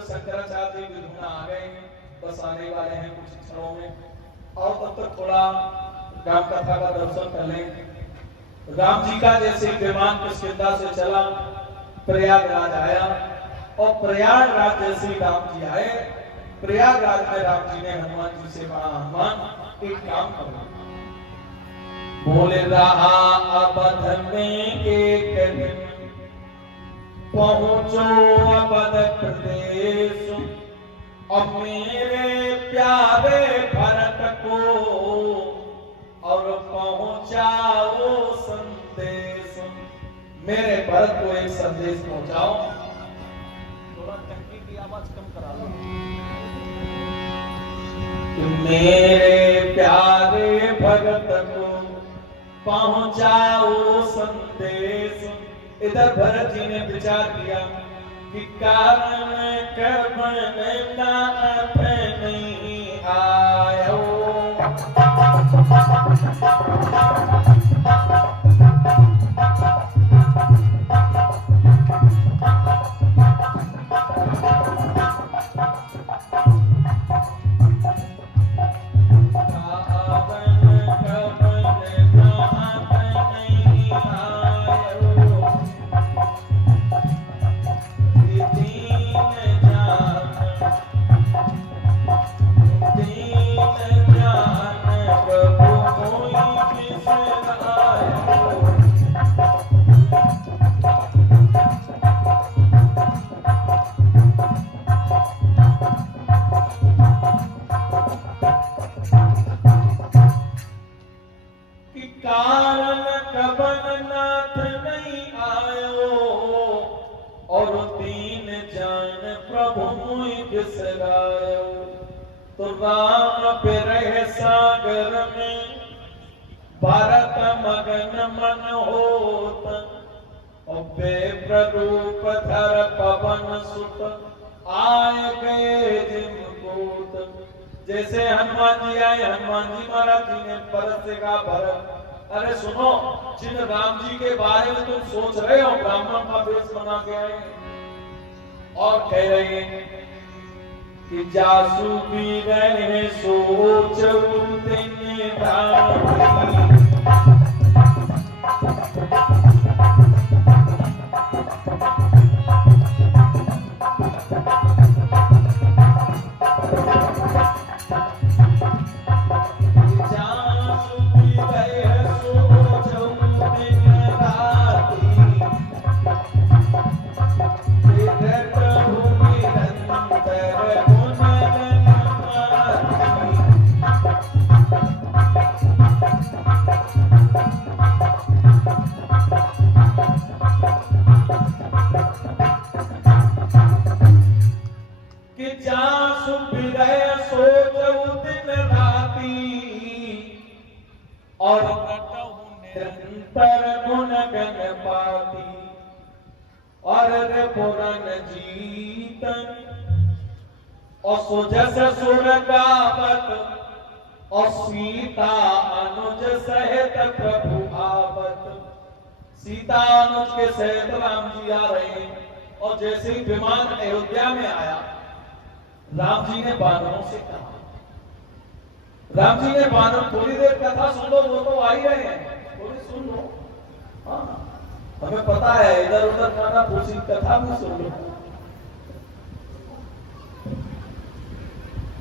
शंकराचार्य जी विधुना आ गए हैं, बस आने वाले हैं कुछ क्षणों में। और तब तक थोड़ा राम कथा का दर्शन कर लें। राम जी का जैसे विमान किष्किंधा से चला, प्रयागराज आया, और प्रयागराज जैसे राम जी आए, प्रयागराज में राम जी ने हनुमान जी से कहा, हनुमान एक काम करो, बोल रहा अवध में एक दिन पहुंचो अवध प्रदेश, और मेरे प्यारे भरत को और पहुंचाओ संदेश। मेरे भरत को एक संदेश पहुंचाओ। थोड़ा टंकी की आवाज कम करा लो। मेरे प्यारे भरत को पहुंचाओ संदेश। इधर भरत जी ने विचार किया कि कारण कर्म नाथ नहीं आयो। कारण कबन नाथ नहीं आयो, और दीन जान प्रभु मुझ बिसरायो। तो राम बिरह सागर में भरत मगन मन होत, और बेप्ररूप धर पवन सुत आए गए जिमकूत। जैसे हनुमान जी आए, हनुमान जी महाराज जी ने भरत से कहा, भरत अरे सुनो, जिन राम जी के बारे में तुम सोच रहे हो, ब्राह्मण का वेश बना के आए और कह रहे हैं कि जासु भी रहे सोच दिन राम। और निरंतर गुण गण पाती, और पुरन जीतन, और सुजस सुर गावत, और सीता अनुज सहित प्रभु आवत। सीता अनुज के सहित राम जी आ रहे हैं, और जैसे ही विमान अयोध्या में आया, राम जी ने बानरों से कहा, राम जी ने बानर थोड़ी देर कथा सुन लो, वो तो आ ही रहे हैं, थोड़ी सुन लो। हाँ, हमें पता है इधर उधर खाना पूछी, कथा भी सुन लो।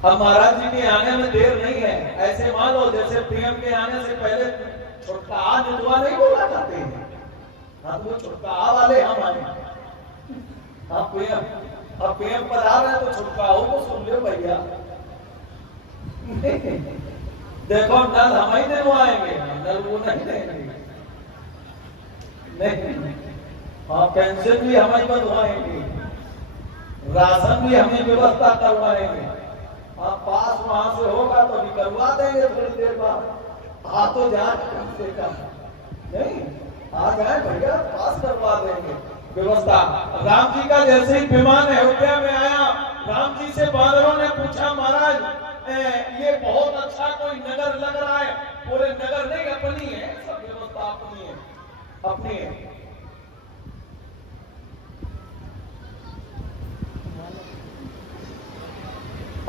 अब महाराज जी के आने में देर नहीं है। ऐसे मान लो जैसे पीएम के आने से पहले छोटा आज उतवा नहीं बोला जाते हैं, हाँ तो छुटकारा वाले हम आए। आप पीएम पधार रहे तो छुटकारा को सुन लो भैया। देखो नल हम ही दिलवाएंगे, नल वो नहीं देंगे। नहीं, हाँ पेंशन भी हम ही बनवाएंगे, राशन भी हम ही व्यवस्था करवाएंगे। हाँ पास वहां से होगा तो भी करवा देंगे थोड़ी देर बाद। हाँ तो जाए कम से कम, नहीं आ जाए भैया, पास करवा देंगे व्यवस्था। राम जी का जैसे ही विमान अयोध्या में आया, राम जी से बानरों ने पूछा महाराज ये बहुत अच्छा कोई नगर लग रहा है। पूरे नगर नहीं, अपनी है, सब व्यवस्था अपनी है, अपनी है।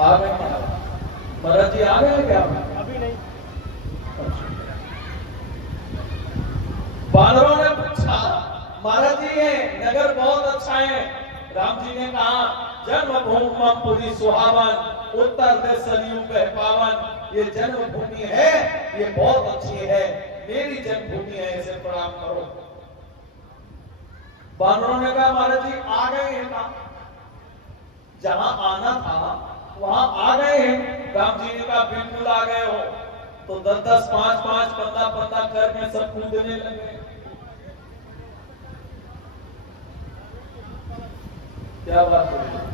आ गए महाराज जी, आ गए क्या? अभी नहीं। बानरों ने पूछा महाराज जी ये नगर बहुत अच्छा है। राम जी ने कहा जन्मभूमि पुरी सुहावन, उत्तर से सरयू बह पावन। ये जन्मभूमि है, ये बहुत अच्छी है, मेरी जन्मभूमि है, इसे प्रणाम करो। बानरों ने कहा महाराज जी आ गए हैं, जहां आना था वहां आ गए हैं। राम जी ने कहा बिल्कुल आ गए हो। तो 10-10, 5-5, 15-15 करके सब कूदने लगे। क्या बात है?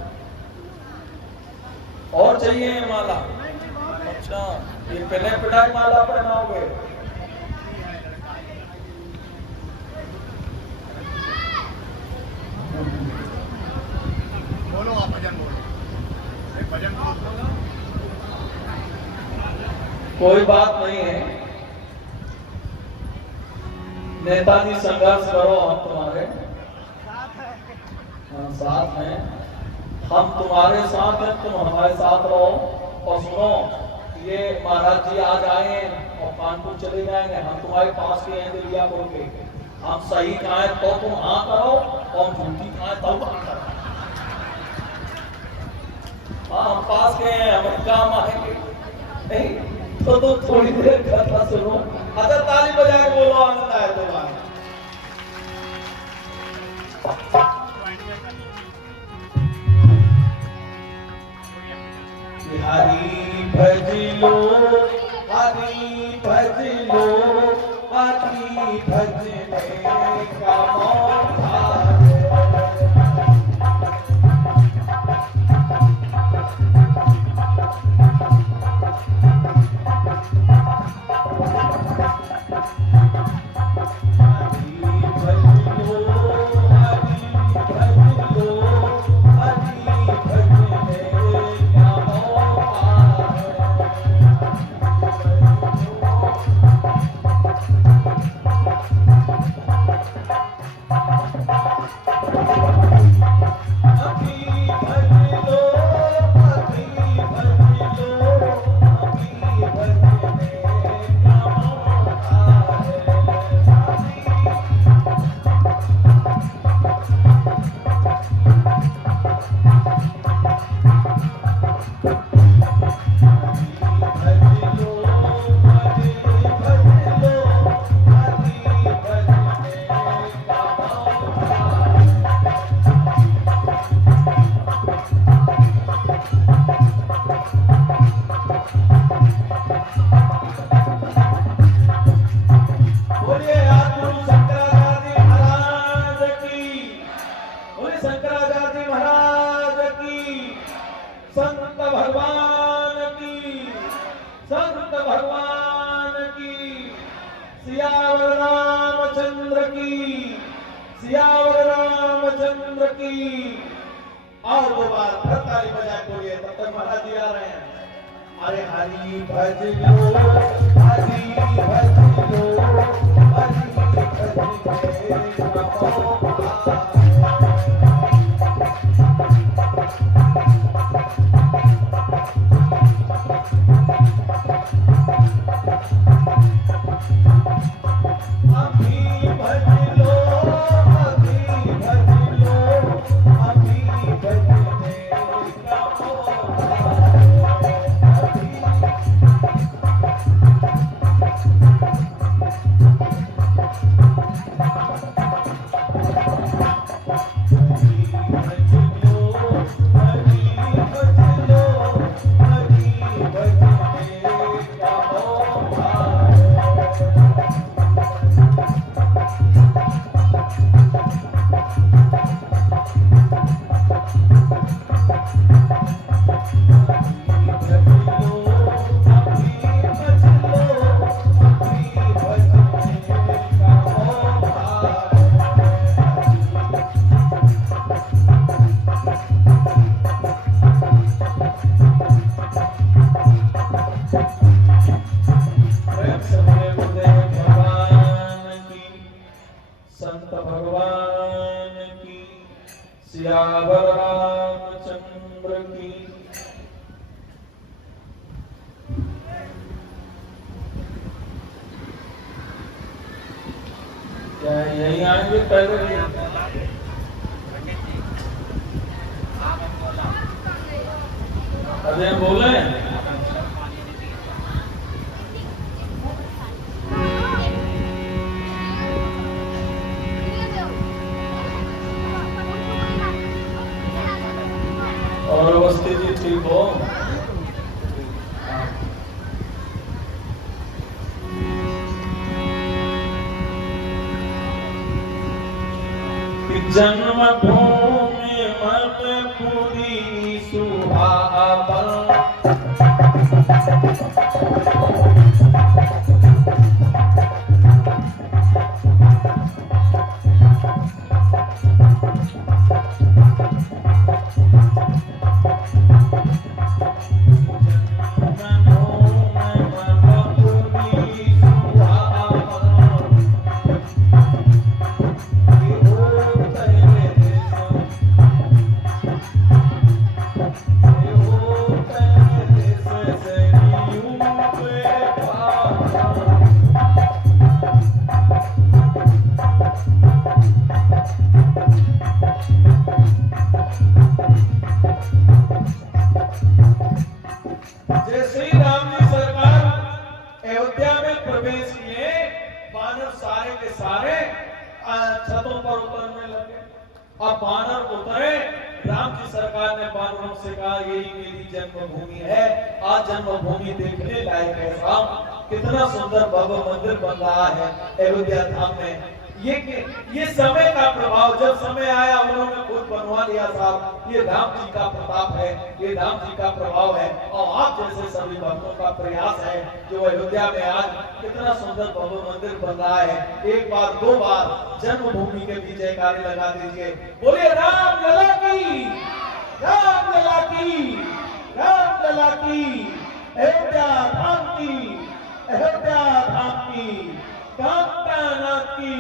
और चाहिए माला? अच्छा, ये पहले पिटाई माला पहनाओगे? बोलो आप भजन बोलो, एक भजन बोलो। कोई बात नहीं है, नेताजी संघर्ष करो, हम तुम्हारे साथ हैं, हम तुम्हारे साथ हैं, तुम हमारे साथ रहो। और सुनो, ये महाराज जी आज आए और कानपुर चले जाएंगे, हम तुम्हारे पास के हैं दिलियापुर के। हम सही कहें तो तुम हाँ करो, और झूठी कहें तो हाँ करो। हाँ हम पास के हैं, हम काम आएंगे। नहीं तो तुम थोड़ी देर कथा सुनो। अच्छा ताली बजा के बोलो, आनंद आए तुम्हारे। हरि भज लो, हरि भज लो, हरि भजने का मौका है। सियावर रामचंद्र की, सियावर रामचंद्र की। और दो बार फिर ताली बजा बोलिए, तब तक महाराज जी आ रहे हैं। अरे हरि भज लो, हरि भज लो, हरि भजने का मौका है। सियावर रामचंद्र की। क्या यही आएंगे पहले? अजय बोले और अवस्थी जी ठीक हो? जन्मभूमि मणिपुरी सुहावन। जैसे ही राम जी सरकार अयोध्या में प्रवेश किए, बानर सारे के सारे छतों पर उतरने लगे। अब बानर उतरे, राम जी सरकार ने बानरों से कहा यही मेरी जन्मभूमि है, आज जन्मभूमि देखने लायक है साहब। कितना सुंदर भव्य मंदिर बन रहा है अयोध्या धाम में। ये समय का प्रभाव, जब समय आया उन्होंने खुद बनवा लिया साहब। ये राम जी का प्रताप है, ये राम जी का प्रभाव है, और आप जैसे सभी भक्तों का प्रयास है जो अयोध्या में आज कितना सुंदर भव्य मंदिर बन रहा है। एक बार दो बार जन्मभूमि के भी जयकारे लगा दीजिए। बोलिए राम लला की, राम लला की, राम लला की, अयोध्या धाम की, अयोध्या धाम की, कांतानाथ की,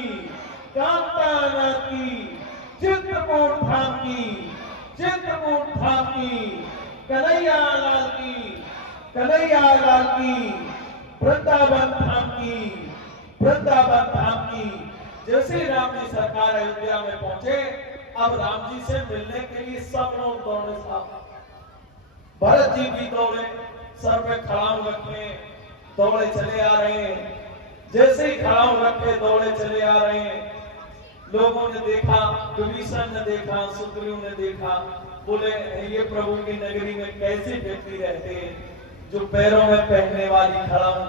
कांतानाथ की, चित्रकूट धाम की, चित्रकूट धाम की, कन्हैया लाल की, कन्हैया लाल की, वृंदावन धाम की, वृंदावन धाम की। जैसे राम जी सरकार अयोध्या में पहुंचे, अब राम जी से मिलने के लिए सब लोग दौड़े साहब। भरत जी भी दौड़े, सर पे खड़ाऊ रखे दौड़े चले आ रहे हैं। जैसे ही खड़ाऊ रखे दौड़े चले आ रहे हैं। लोगों ने देखा, विभीषण ने देखा, सुग्रीव ने देखा, बोले ये प्रभु की नगरी में कैसे व्यक्ति रहते हैं जो पैरों में पहनने वाली खड़ाऊ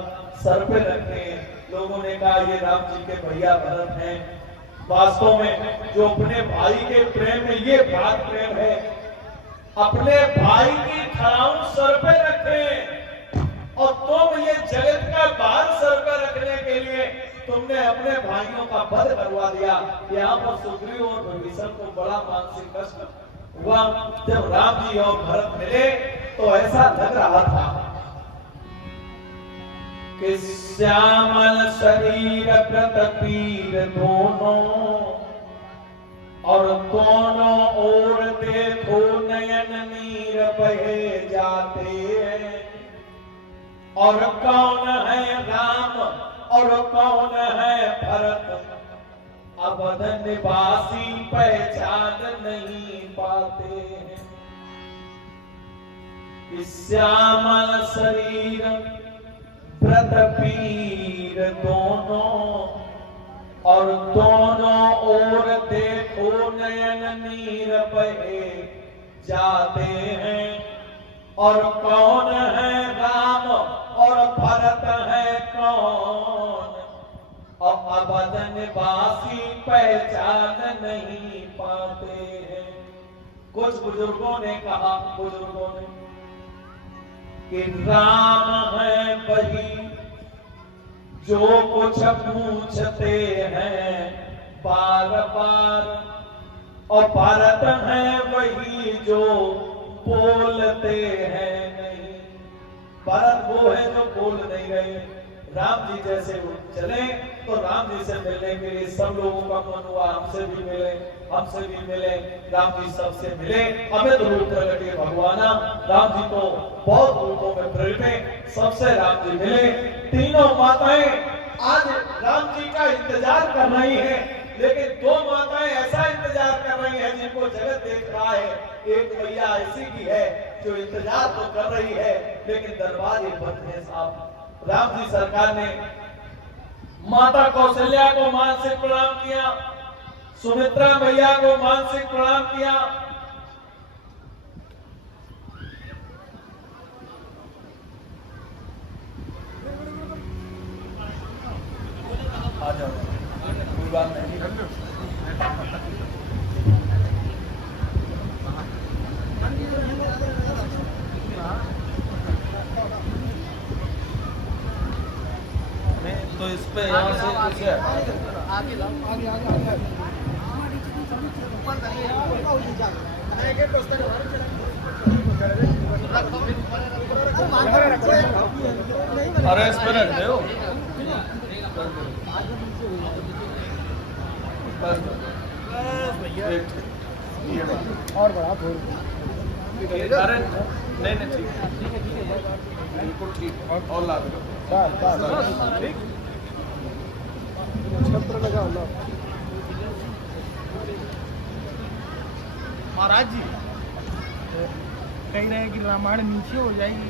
सर पे रखे हैं। लोगों ने कहा ये राम जी के भैया भरत हैं। वास्तव में जो अपने भाई के प्रेम में ये भात प्रेम है, अपने भाई की खड़ाऊ सर पे रखे, और तुम ये जगत का बाल सर पर रखने के लिए तुमने अपने भाइयों का वध करवा दिया। यहाँ पर सुग्रीव और विभीषण को बड़ा मानसिक कष्ट हुआ। जब राम जी और भरत मिले तो ऐसा लग रहा था कि श्यामल शरीर कृत पीर दोनों, और दोनों ओर देखो नयन नीर बहे जाते हैं। और कौन है राम और कौन है भरत, अवध निवासी पहचान नहीं पाते हैं। श्यामल शरीर व्रत पीर दोनों, और दोनों ओर देखो नयन नीर बहे जाते हैं। और कौन है राम और भरत है कौन, और अवध निवासी पहचान नहीं पाते हैं। कुछ बुजुर्गों ने कहा, बुजुर्गों ने, कि राम है वही जो कुछ पूछते हैं बार बार, और भरत है वही जो बोलते हैं नहीं। भरत वो है जो बोल नहीं रहे। राम जी जैसे चले तो राम जी से मिलने के लिए सब लोगों का मन हुआ, हमसे भी मिले, हमसे भी मिले। राम जी सबसे मिले, अमित रूप प्रगटे भगवाना। राम जी तो बहुत रूपों में प्रगटे, सबसे राम जी मिले। तीनों माताएं आज राम जी का इंतजार कर रही हैं, लेकिन दो माताएं ऐसा इंतजार कर रही हैं जिनको जगत देख रहा है। एक मैया ऐसी भी है जो इंतजार तो कर रही है लेकिन दरवाजे बंद है साहब। राम जी सरकार ने माता कौशल्या को मानसिक प्रणाम किया, सुमित्रा मैया को मानसिक प्रणाम किया। आ जाओ, कोई बात नहीं। तो इस पे यहाँ से कैसे आगे आगे आगे अरे इस पे रख दो और बड़ा अरे नहीं नहीं ठीक है बिल्कुल ठीक और ला दो ठीक छत्र लगा महाराज जी कह रहे हैं कि रामायण नीचे हो जाएगी,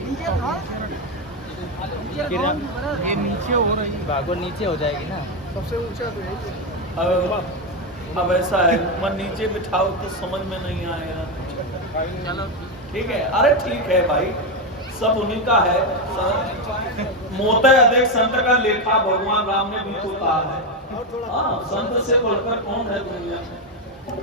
ये नीचे हो रही भागवत नीचे हो जाएगी ना, सबसे ऊंचा तो यही। अब ऐसा है मन नीचे बिठाओ तो समझ में नहीं आएगा। चलो ठीक है, अरे ठीक है भाई, सब उन्हीं का है। मोते अधिक संत का लेखा भगवान राम ने भी तो कहा है। हाँ, संत से बढ़कर कौन है दुनिया में।